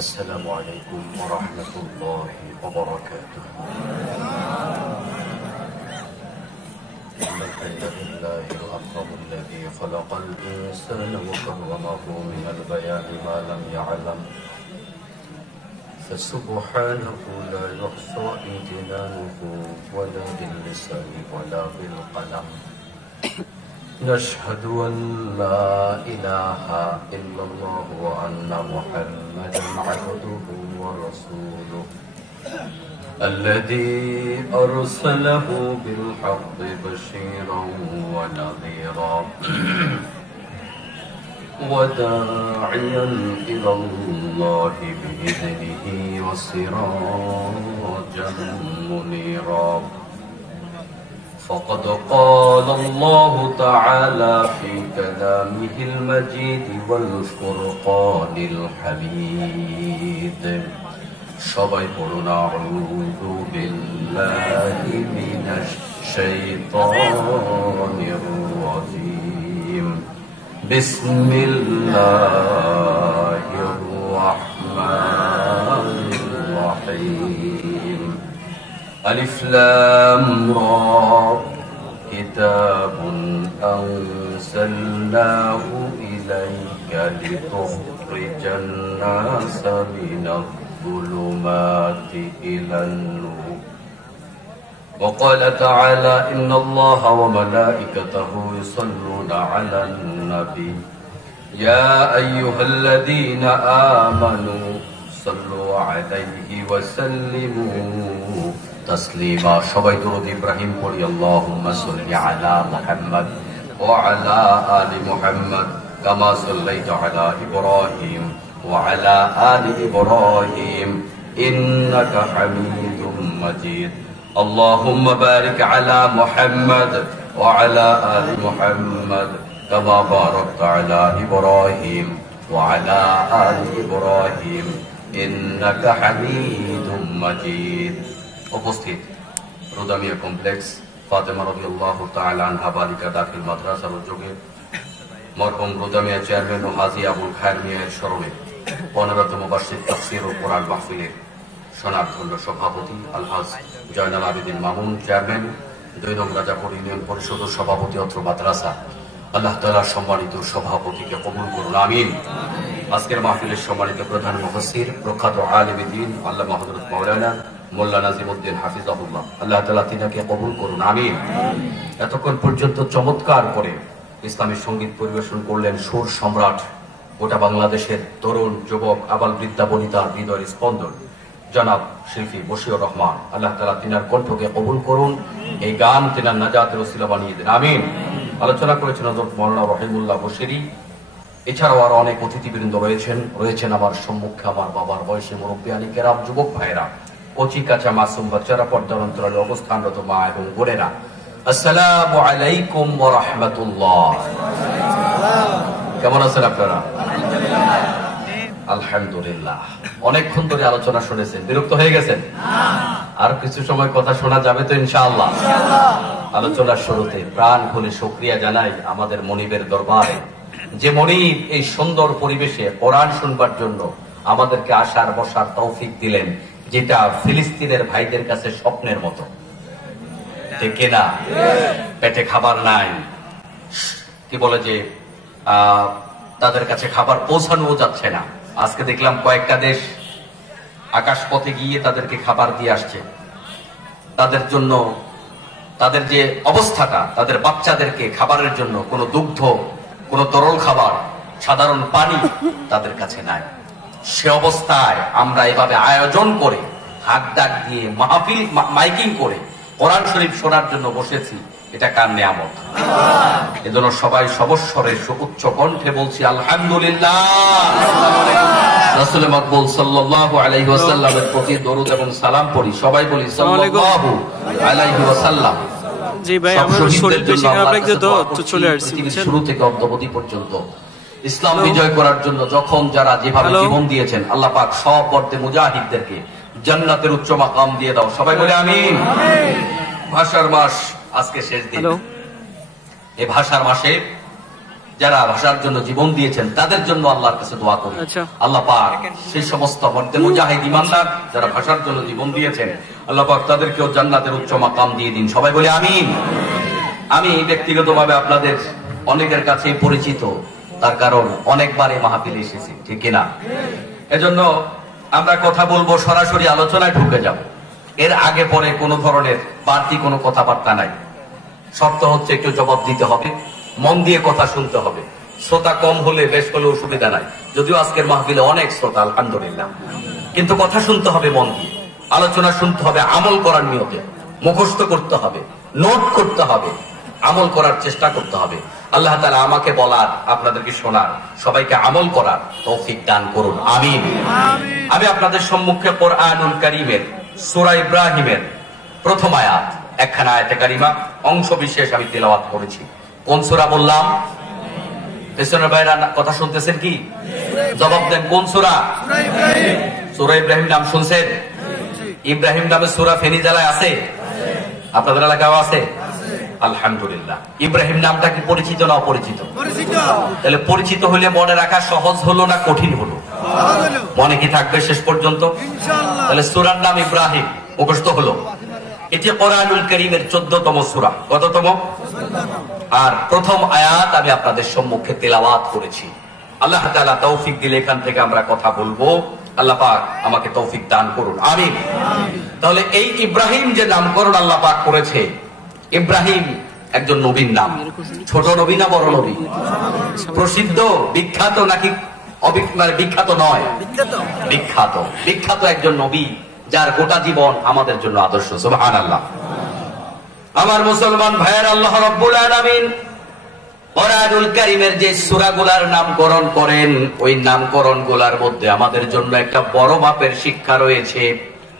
السلام عليكم ورحمة الله وبركاته. الحمد لله الأكرم الذي خلق الإنسان وكرمه من البيان ما لم يعلم، فسبحانه لا يحصى امتنانه ولا باللسان ولا بالقلم. نشهد أن لا إله إلا الله وأن محمدا عبده ورسوله الذي أرسله بالحق بشيرا ونذيرا وداعيا إلى الله بإذنه وسراجا منيرا. فقد قال الله تعالى في كلامه المجيد والفرقان الحميد. সবাই পড়ুন আউযু বিল্লাহি মিনাশ শাইতানির রাজীম। বিসমিল্লাহির রাহমানির রাহিম। ألف لام را كتاب أنزلناه إليك لتخرج الناس من الظلمات إلى النور. وقال تعالى إن الله وملائكته يصلون على النبي يا أيها الذين آمنوا صلوا عليه وسلموا تسليما. সবাই দরুদ ইব্রাহিম পড়ি। আল্লাহুম্মা সাল্লি আলা মুহাম্মদ ওয়া আলা আলি মুহাম্মদ কামা সাল্লাইতা আলা ইব্রাহিম ওয়া আলা আলি ইব্রাহিম ইন্নাকা হামিদুম মাজিদ। আল্লাহুম্মা বারিক আলা মুহাম্মদ ওয়া আলা আলি মুহাম্মদ কামা বারাকতা আলা ইব্রাহিম ওয়া আলা আলি ইব্রাহিম ইন্নাকা হামিদুম মাজিদ। উপস্থিত রুদামিয়া কমপ্লেক্স ফাতেমা রাদিয়াল্লাহু তাআলা আনহা বালিকা দাখিল মাদ্রাসার উদ্যোগে মরহুম রুদামিয়া চেয়ারম্যান ও হাজী আবুল খায়ের মিয়ার স্মরণে 15তম বার্ষিক তাফসীর ও কোরআন মাহফিলের সনাতন সভাপতি আলহাজ জয়নাল আবেদিন মামুন চেয়ারম্যান, 2 নং রাজাপুর ইউনিয়ন পরিষদ সভাপতি অত্র মাদ্রাসা, আল্লাহ তাআলা সম্মানিত সভাপতিকে কবুল করুন, আমিন। আজকের মাহফিলের সম্মানিত প্রধান মুফাসসির প্রখ্যাত আলেমে দ্বীন আল্লামা হযরত মাওলানা মোল্লা নাজিমউদ্দিন হাফিজাহুল্লাহ, আল্লাহ তাআলা তিনাকে কবুল করুন, আমিন। এতক্ষণ পর্যন্ত চমৎকার করে ইসলামী সঙ্গীত পরিবেশন করলেন সুর সম্রাট, গোটা বাংলাদেশের তরুণ যুবক আবাল বৃদ্ধা বনিতা হৃদয়ের স্পন্দন জনাব শিল্পী বশিউর রহমান, আল্লাহ তাআলা তিনার কণ্ঠকে কবুল করুন, এই গান তিনার নাজাতের ওসিলা বানিয়ে দেন, আমিন। আলোচনা করেছেন হযরত মাওলানা রহিমুল্লাহ বশিরি। এছাড়াও আরো অনেক অতিথিবৃন্দ রয়েছেন আমার সম্মুখে আমার বাবার বয়সী মুরব্বিয়ানি কেরাম, যুবক ভাইরা, কচি কাঁচা মাসুম বাচ্চারা, পর্দার অন্তরালে অবস্থানরত মা এবং বোনেরা, আসসালামু আলাইকুম ওয়া রাহমাতুল্লাহ। কেমন আছেন আপনারা? আলহামদুলিল্লাহ। অনেকক্ষণ ধরে আলোচনা শুনেছেন, বিরক্ত হয়ে গেছেন? আর কিছু সময় কথা শোনা যাবে তো ইনশাআল্লাহ। আলোচনার শুরুতে প্রাণ খুলে শুকরিয়া জানাই আমাদের মনিবের দরবারে, যে মনিব এই সুন্দর পরিবেশে কোরআন শুনবার জন্য আমাদেরকে আসার বসার তৌফিক দিলেন, যেটা ফিলিস্তিনের ভাইদের কাছে স্বপ্নের মতো, ঠিক কিনা? পেটে খাবার নাই, কি বলে যে তাদের কাছে খাবার পৌঁছানো যাচ্ছে না। আজকে দেখলাম কয়েকটা দেশ আকাশপথে গিয়ে তাদেরকে খাবার দিয়ে আসছে। তাদের জন্য তাদের যে অবস্থাটা, তাদের বাচ্চাদেরকে খাবারের জন্য কোনো দুগ্ধ, কোনো তরল খাবার, সাধারণ পানি তাদের কাছে নাই। সে অবস্থায় আমরা এভাবে আয়োজন করে হাক ডাক দিয়ে মাহফিল মাইকিং করে কোরআন শরীফ শোনার জন্য বসেছি, এটা কার নেয়ামত। এজন্য সবাই সবস্বরে উচ্চ কণ্ঠে বলছি আলহামদুলিল্লাহ। রাসূল মাকবুল সাল্লাল্লাহু আলাইহি ওয়াসাল্লামের প্রতি দরুদ এবং সালাম পড়ি, সবাই বলি সাল্লাল্লাহু আলাইহি ওয়াসাল্লাম। জি ভাই, আমরা শরীর বেশি খারাপ লাগছে তো চলে আসছি শুরু থেকে অদ্যাবধি পর্যন্ত ইসলাম বিজয় করার জন্য যখন যারা যেভাবে জীবন দিয়েছেন, আল্লাহ পাক সব পর্দে মুজাহিদদেরকে জান্নাতের উচ্চ মাকাম দিয়ে দাও, সবাই বলে আমিন। ভাষার মাস আজকে শেষ দিন। এই ভাষার মাসে যারা ভাষার জন্য জীবন দিয়েছেন তাদের জন্য আল্লাহর কাছে দোয়া করি। আল্লাহ পাক সেই সমস্ত মর্দে মুজাহিদ ইমানদার যারা ভাষার জন্য জীবন দিয়েছেন, আল্লাহ পাক তাদেরকেও জান্নাতের উচ্চ মাকাম দিয়ে দিন। সবাই বলে আমিন। আমি ব্যক্তিগতভাবে আপনাদের অনেকের কাছে পরিচিত, তার কারণ অনেকবার এই মাহফিলে এসেছি, ঠিক কিনা? এজন্য আমরা কথা বলবো, সরাসরি আলোচনায় ঢুকে যাব। এর আগে পরে কোনো ধরনের বাড়তি কোনো কথাবার্তা নাই। শর্ত হচ্ছে একটু জবাব দিতে হবে, মন দিয়ে কথা শুনতে হবে। শ্রোতা কম হলে বেশ হলে অসুবিধা নাই, যদিও আজকের মাহফিলে অনেক শ্রোতা আলহামদুলিল্লাহ, কিন্তু কথা শুনতে হবে মন দিয়ে, আলোচনা শুনতে হবে আমল করার নিয়তে, মুখস্থ করতে হবে, নোট করতে হবে, আমল করার চেষ্টা করতে হবে। আল্লাহ তাআলা আমাকে বলার, আপনাদেরকে শোনার, সবাইকে আমল করার তৌফিক দান করুন, আমিন। আমি আপনাদের সম্মুখে কোরআনুল কারীমের সূরা ইব্রাহিমের প্রথম আয়াত, একখানা আয়াতে কারিমা অংশ বিশেষ আমি তেলাওয়াত করেছি। কোন সূরা বললাম? পেছনের বাইরে কথা শুনতেছেন কি? জবাব দেন, কোন সূরা? সূরা ইব্রাহিম নাম শুনছেন? ইব্রাহিম নামে সূরা ফেনী জেলায় আছে? আপনাদের এলাকাও আছে? আলহামদুলিল্লাহ। ইব্রাহিম নামটা কি পরিচিত না অপরিচিত? তাহলে পরিচিত হলে মনে রাখা সহজ হলো না কঠিন হলো? মনে কি থাকবে শেষ পর্যন্ত? তাহলে সূরার নাম ইব্রাহিম, মুখস্থ হলো। এটি কোরআনুল কারীমের 14তম সূরা। কততম? আর প্রথম আয়াত আমি আপনাদের সম্মুখে তেলাওয়াত করেছি। আল্লাহ তাআলা তৌফিক দিলে এখান থেকে আমরা কথা বলবো। আল্লাহ পাক আমাকে তৌফিক দান করুন, আমিন। তাহলে এই ইব্রাহিম যে নামকরণ আল্লাহ পাক করেছে, ইব্রাহিম একজন নবীর নাম। ছোট নবী না বড় নবী? প্রসিদ্ধ, বিখ্যাত নাকি বিখ্যাত নয়? বিখ্যাত। বিখ্যাত একজন নবী যার গোটা জীবন আমাদের জন্য আদর্শ। সুবহানাল্লাহ। আমার মুসলমান ভাইয়ের, আল্লাহ রাব্বুল আলামিন কোরআনুল কারীমের যে সূরাগুলার নামকরণ করেন, ওই নামকরণগুলার মধ্যে আমাদের জন্য একটা বড় মাপের শিক্ষা রয়েছে।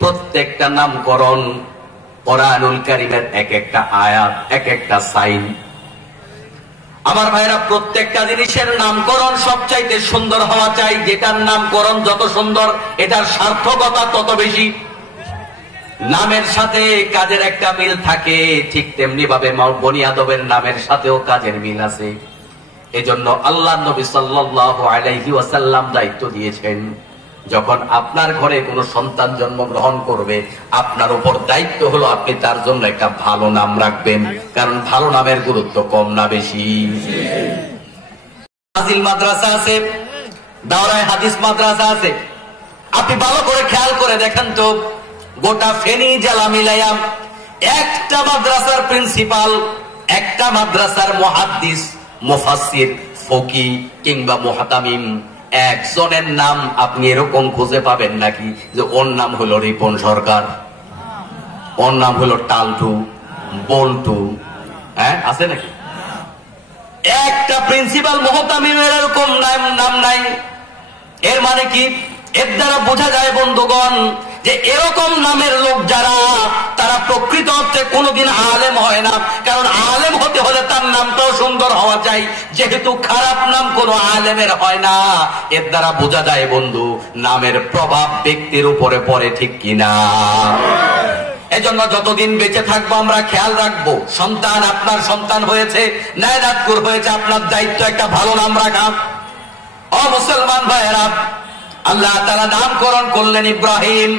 প্রত্যেকটা নামকরণ কোরআনুল কারীমের এক একটা আয়াত, এক একটা সাইন। আমার ভাইরা, প্রত্যেকটা জিনিসের নামকরণ সবচাইতে সুন্দর হওয়া চাই। যেটার নামকরণ যত সুন্দর, এটার সার্থকতা তত বেশি। নামের সাথে কাজের একটা মিল থাকে, ঠিক তেমনি ভাবে বনি আদমের নামের সাথেও কাজের মিল আছে। এজন্য আল্লাহ নবী সাল্লাল্লাহু আলাইহি ওয়াসাল্লাম দায়িত্ব দিয়েছেন, যখন আপনার ঘরে কোনো সন্তান জন্মগ্রহণ করবে, আপনার উপর দায়িত্ব হলো আপনি তার জন্য একটা ভালো নাম রাখবেন। কারণ ভালো নামের গুরুত্ব কম না বেশি? হাদিস মাদ্রাসা আছে, দাওরায়ে হাদিস মাদ্রাসা আছে। আপনি ভালো করে খেয়াল করে দেখেন তো, গোটা ফেনী জেলা মিলাইয়া একটা মাদ্রাসার প্রিন্সিপাল, একটা মাদ্রাসার মুহাদ্দিস, মুফাসসির, ফকি কিংবা মুহতামিম, একজনের নাম আপনি এরকম খুঁজে পাবেন নাকি যে ওর নাম হলো রিপন সরকার, ওর নাম হলো টালটু, বল্টু? হ্যাঁ, আছে নাকি? একটা প্রিন্সিপাল মুহতামিমের এরকম নাম নাই। এর মানে কি? এর দ্বারা বোঝা যায় বন্ধুগণ, যে এরকম নামের লোক যারা, তারা প্রকৃত অর্থে কোনোদিন আলেম হয় না। কারণ আলেম হতে হলে তার নামটাও সুন্দর হওয়া চাই, যেহেতু খারাপ নাম কোনো আলেমের হয় না। এর দ্বারা বোঝা যায় বন্ধু, নামের প্রভাব ব্যক্তির উপরে পড়ে, ঠিক কিনা? এজন্য যতদিন বেঁচে থাকবো আমরা খেয়াল রাখবো, সন্তান, আপনার সন্তান হয়েছে, নায়রাতপুর হয়েছে, আপনার দায়িত্ব একটা ভালো নাম রাখা। ও মুসলমান ভাইয়েরা, আল্লাহ তাআলা নামকরণ করলেন ইব্রাহিম।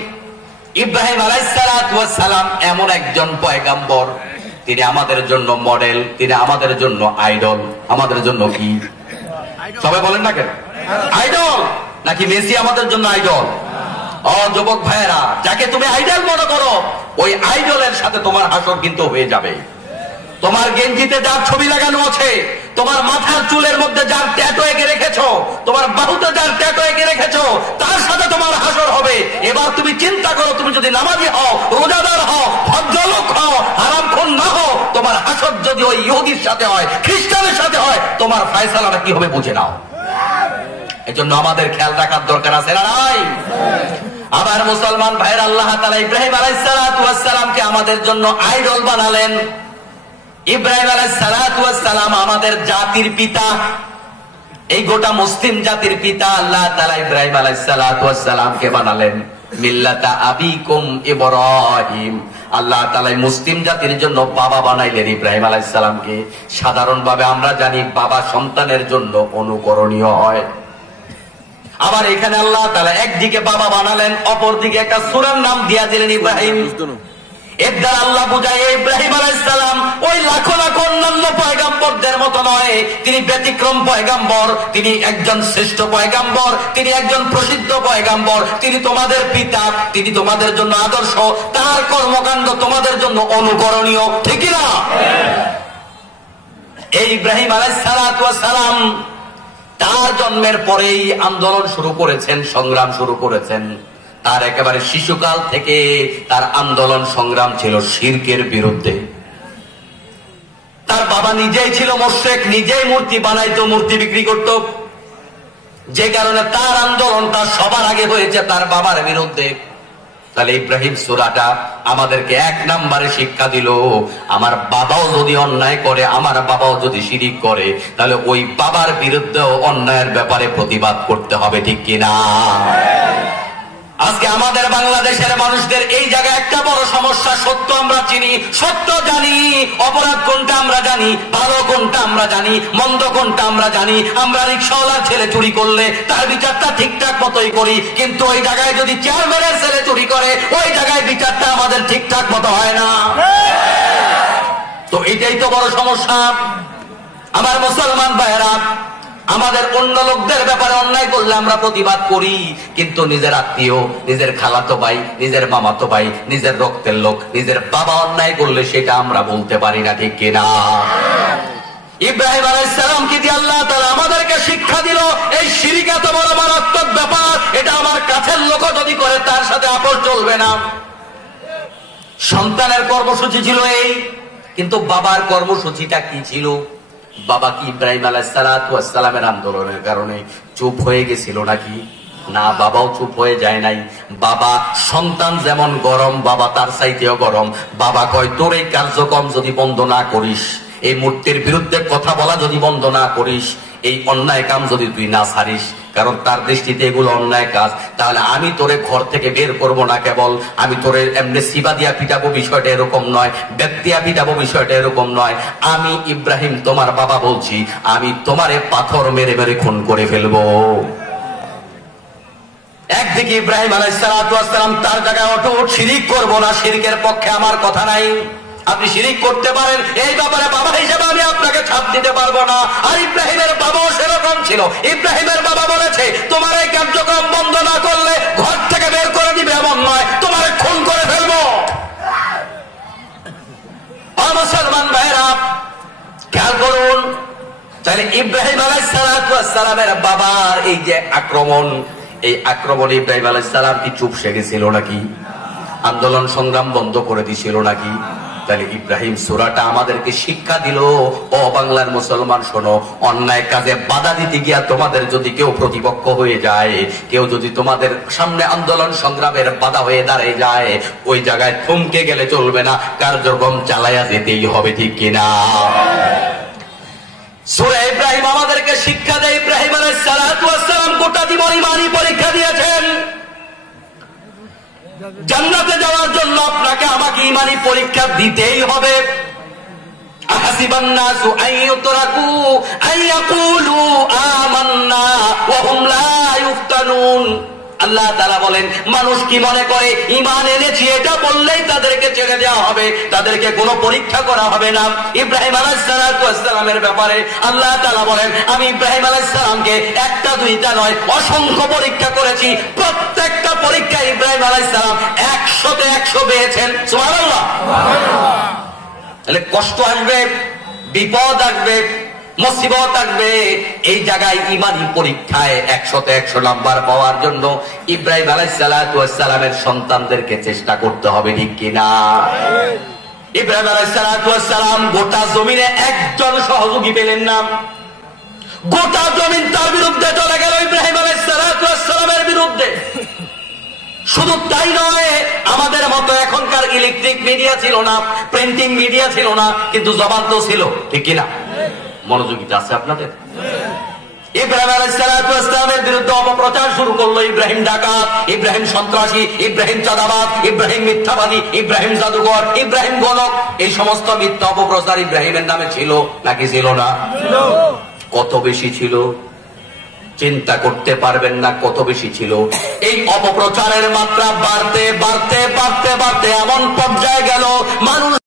ইব্রাহিম আলাইহিস সালাতু ওয়াস সালাম এমন একজন পয়গম্বর, তিনি আমাদের জন্য মডেল, তিনি আমাদের জন্য আইডল। আমাদের জন্য কি? সবাই বলেন না কেন? আইডল নাকি মেসি আমাদের জন্য আইডল? ও যুবক ভাইয়েরা, যাকে তুমি আইডল মনে করো, ওই আইডলের সাথে তোমার হাসর কিন্তু হয়ে যাবে। তোমার গেঞ্জিতে যার ছবি লাগানো আছে, তোমার মাথার চুলের মধ্যে যার ট্যাটু এঁকে রেখেছো, তোমার বাহুতে যার ট্যাটু এঁকে রেখেছো, তার সাথে তোমার হাসর হবে। এবার তুমি চিন্তা করো, তুমি যদি নামাজি হও, রোজাদার হও, ভদ্রলোক হও, হারামখোর না হও, তোমার হাসর যদি ওই ইহুদির সাথে হয়, খ্রিস্টানের সাথে হয়, তোমার ফয়সালাটা কি হবে বুঝে নাও। এজন্য আমাদের খেয়াল রাখার দরকার আছে না নাই? আবার মুসলমান ভাইয়ের, আল্লাহ তাআলা ইব্রাহিম আলাইহিস সালাতু ওয়াস সালামকে আমাদের জন্য আইডল বানালেন। ইব্রাহিম আলাইহিস সালাতু ওয়াস সালাম আমাদের জাতির পিতা, এই গোটা মুসলিম জাতির পিতা। আল্লাহ তাআলা ইব্রাহিম আলাইহিস সালাতু ওয়াস সালামকে বানালেন মিল্লাতা আবিকুম ইব্রাহিম। আল্লাহ তাআলা মুসলিম জাতির জন্য বাবা বানাইলেন ইব্রাহিম আলাইহিস সালামকে। সাধারণভাবে আমরা জানি বাবা সন্তানের জন্য অনুকরণীয় হয়। আবার এখানে আল্লাহ তাআলা একদিকে বাবা বানালেন, অপরদিকে একটা সূরার নাম দিয়া দিলেন ইব্রাহিম। এর দ্বারা আল্লাহ বুঝায় ইব্রাহিম আলাইহিস সালাম ওই লাখো লাখো অন্যান্য পয়গাম্বরদের মতো নয়, তিনি ব্যতিক্রম পয়গাম্বর, তিনি একজন শ্রেষ্ঠ পয়গাম্বর, তিনি একজন প্রসিদ্ধ পয়গাম্বর, তিনি তোমাদের পিতা, তিনি তোমাদের জন্য আদর্শ, তার কর্মকাণ্ড তোমাদের জন্য অনুকরণীয়, ঠিক না? এই ইব্রাহিম আলাইহিস সালাম তার জন্মের পরেই আন্দোলন শুরু করেছেন, সংগ্রাম শুরু করেছেন। তার একেবারে শিশুকাল থেকে তার আন্দোলন সংগ্রাম ছিল শিরকের বিরুদ্ধে। তার বাবা নিজেই ছিল মুশরিক, নিজেই মূর্তি বানাইতো, মূর্তি বিক্রি করত, যে কারণে তার আন্দোলনটা সবার আগে হয়েছে তার বাবার বিরুদ্ধে। তাহলে ইব্রাহিম সূরাটা আমাদেরকে এক নম্বরে শিক্ষা দিল, আমার বাবাও যদি অন্যায় করে, আমার বাবাও যদি শিরিক করে, তাহলে ওই বাবার বিরুদ্ধেও অন্যায়ের ব্যাপারে প্রতিবাদ করতে হবে, ঠিক কিনা? আজকে আমাদের বাংলাদেশের মানুষদের এই জায়গায় একটা বড় সমস্যা, সত্য আমরা চিনি, সত্য জানি, অপরাধ কোনটা আমরা জানি, ভালো কোনটা আমরা জানি, মন্দ কোনটা আমরা জানি। আমরা রিকশাওয়ালার ছেলে চুরি করলে তার বিচারটা ঠিকঠাক মতোই করি, কিন্তু ওই জায়গায় যদি চেয়ারম্যানের ছেলে চুরি করে, ওই জায়গায় বিচারটা আমাদের ঠিকঠাক মতো হয় না। তো এটাই তো বড় সমস্যা। আমার মুসলমান ভাইয়েরা, আমাদের অন্য লোকদের ব্যাপারে অন্যায় করলে আমরা প্রতিবাদ করি, কিন্তু নিজের আত্মীয়, নিজের খালাতো ভাই, নিজের মামাতো ভাই, নিজের রক্তের লোক, নিজের বাবা অন্যায় করলে সেটা আমরা বলতে পারি না, ঠিক কিনা? ইব্রাহিম আলাইহিস সালামকে দিয়ে আল্লাহ তাআলা আমাদেরকে শিক্ষা দিল, এই শিরক এত বড় মারাত্মক ব্যাপার, এটা আমার কাছের লোক যদি করে তার সাথে আপোষ চলবে না। সন্তানের কর্মসূচি ছিল এই, কিন্তু বাবার কর্মসূচিটা কি ছিল? বাবা কি ইব্রাহিম আলাইহিস সালামের আন্দোলনের কারণে চুপ হয়ে গেছিল নাকি? না, বাবাও চুপ হয়ে যায় নাই। বাবা, সন্তান যেমন গরম, বাবা তার চাইতেও গরম। বাবা কয়, তোর এই কার্যক্রম যদি বন্ধ না করিস, এই মূর্তির বিরুদ্ধে কথা বলা যদি বন্ধ না করিস, এই অন্যায় কাম যদি তুই না ছাড়িস, কারণ তার দৃষ্টিতে এগুলো অন্যায় কাজ, তাহলে আমি তোরে ঘর থেকে বের করব না। কেবল আমি তোরে এমনি সিবা দিয়া পিটাবো, বিষয়টা এরকম নয়, বেত দিয়া পিটাবো, বিষয়টা এরকম নয়। আমি ইব্রাহিম তোমার বাবা বলছি, আমি তোমারে পাথর মেরে মেরে খুন করে ফেলবো। একদিকে ইব্রাহিম আলাইহিস সালাম তার জায়গায় অটুট, শিরিক করবো না, শিরকের পক্ষে আমার কথা নাই। আপনি শিরিক করতে পারেন, এই ব্যাপারে বাবা হিসেবে আমি আপনাকে ছাড় দিতে পারবো না। আর ইব্রাহিমের বাবাও সেরকম ছিল। ইব্রাহিমের বাবা বলেছে, তোমার এই কার্যক্রম বন্ধ না করলে ঘর থেকে বের করে দিবে, এমন নয়, তোমার খুন করে ফেলবো। মুসলমান ভাইরা খেয়াল করুন, তাহলে ইব্রাহিম আলাইহিস সালামের বাবার এই যে আক্রমণ, এই আক্রমণে ইব্রাহিম আলাইহিস সালাম কি চুপ সেরেছিল নাকি? আন্দোলন সংগ্রাম বন্ধ করে দিছিল নাকি? তাহলে ইব্রাহিম সূরাটা আমাদেরকে শিক্ষা দিল, ও বাংলার মুসলমান শোনো, অন্যায় কাজে বাধা দিতে গিয়া তোমাদের যদি কেউ প্রতিপক্ষ হয়ে যায়, কেউ যদি তোমাদের সামনে আন্দোলন সংগ্রামের বাধা হয়ে দাঁড়িয়ে যায়, ওই জায়গায় থমকে গেলে চলবে না, কার্যক্রম চালাইয়া যেতেই হবে, ঠিক কিনা? সূরা ইব্রাহিম আমাদেরকে শিক্ষা দেয়, ইব্রাহিম আলাইহিস সালাম গোটা জীবন ঈমানী পরীক্ষা দিয়েছেন। জান্নাতে যাওয়ার জন্য আপনাকে আমাকে ঈমানী পরীক্ষা দিতেই হবে। আহাসিবান নাসু আইয়ুতরাকু আইয়াকুলু আমান্না ওয়া হুম লা ইফতানুন। আল্লাহ তাআলা বলেন, মানুষ কি মনে করে ঈমান এনেছি এটা বললেই তাদেরকে ছেড়ে দেওয়া হবে, তাদেরকে কোনো পরীক্ষা করা হবে না। ইব্রাহিম আলাইহিস সালামের ব্যাপারে আল্লাহ তাআলা বলেন, আমি ইব্রাহিম আলাইহিস সালামকে একটা দুইটা নয়, অসংখ্য পরীক্ষা করেছি। প্রত্যেকটা পরীক্ষায় ইব্রাহিম আলাইহিস সালাম 100তে 100 পেয়েছেন। সুবহানাল্লাহ। তাহলে কষ্ট আসবে, বিপদ আসবে, মুসিবত আসবে, এই জায়গায় ঈমানী পরীক্ষায় 100তে 100 নাম্বার পাওয়ার জন্য ইব্রাহিম আলাইহিস সালামের সন্তানদেরকে চেষ্টা করতে হবে, ঠিক কিনা? ইব্রাহিম আলাইহিস সালাম গোটা জমিনে একজন সহযোগী পেলেন না, গোটা জমিন তার বিরুদ্ধে চলে গেল, ইব্রাহিম আলাইহিস সালামের বিরুদ্ধে। শুধু তাই নয়, আমাদের মতো এখনকার ইলেকট্রিক মিডিয়া ছিল না, প্রিন্টিং মিডিয়া ছিল না, কিন্তু জবান তো ছিল, ঠিক কিনা? মনোযোগিতা আছে আপনাদের? ইব্রাহিম আলাইহিস সালামের বিরুদ্ধে অপপ্রচার শুরু করলো। ইব্রাহিম ডাকাত, ইব্রাহিম সন্ত্রাসী, ইব্রাহিম চাঁদাবাজ, ইব্রাহিম মিথ্যাবাদী, ইব্রাহিম জাদুঘর, ইব্রাহিম গণক, এই সমস্ত মিথ্যা অপপ্রচার ইব্রাহিমের নামে ছিল নাকি ছিল না? কত বেশি ছিল চিন্তা করতে পারবেন না, কত বেশি ছিল। এই অপপ্রচারের মাত্রা বাড়তে বাড়তে বাড়তে বাড়তে এমন পর্যায়ে গেল মানুষ